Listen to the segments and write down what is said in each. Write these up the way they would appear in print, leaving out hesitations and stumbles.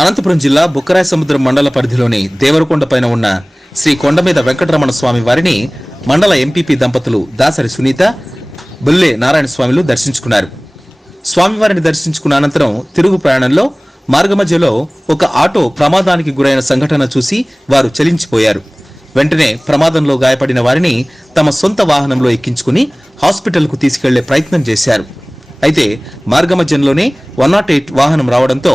అనంతపురం జిల్లా బుక్కరాయ సముద్రం మండల పరిధిలోని దేవరకొండ పైన ఉన్న శ్రీ కొండమీద వెంకటరమణ స్వామి వారిని మండల ఎంపీపీ దంపతులు దాసరి సునీత, బుల్లె నారాయణ స్వామిలు దర్శించుకున్నారు. స్వామివారిని దర్శించుకున్న అనంతరం తిరుగు ప్రయాణంలో మార్గమధ్యలో ఒక ఆటో ప్రమాదానికి గురైన సంఘటన చూసి వారు చలించిపోయారు. వెంటనే ప్రమాదంలో గాయపడిన వారిని తమ సొంత వాహనంలో ఎక్కించుకుని హాస్పిటల్కు తీసుకెళ్లే ప్రయత్నం చేశారు. అయితే మార్గమధ్యంలోనే 108 వాహనం రావడంతో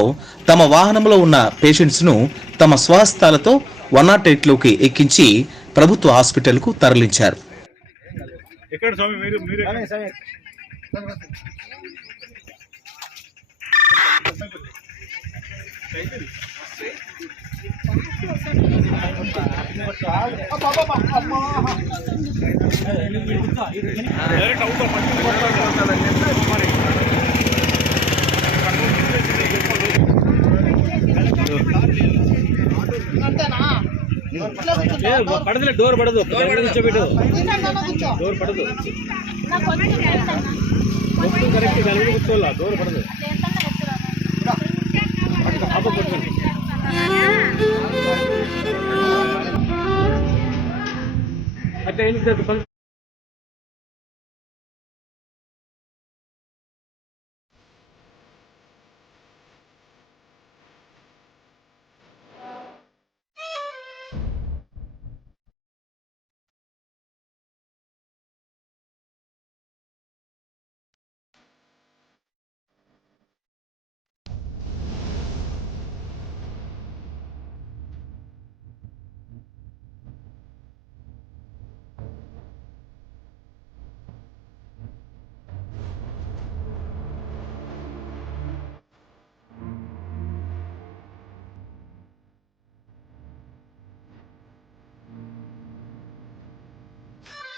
తమ వాహనంలో ఉన్న పేషెంట్స్ ను తమ స్వహస్తాలతో 108లోకి ఎక్కించి ప్రభుత్వ హాస్పిటల్కు తరలించారు. పడదులే, డోర్ పడదు, డోర్ పడదు, కరెక్ట్ కూర్చోవాలా, డోర్ పడదు. అంటే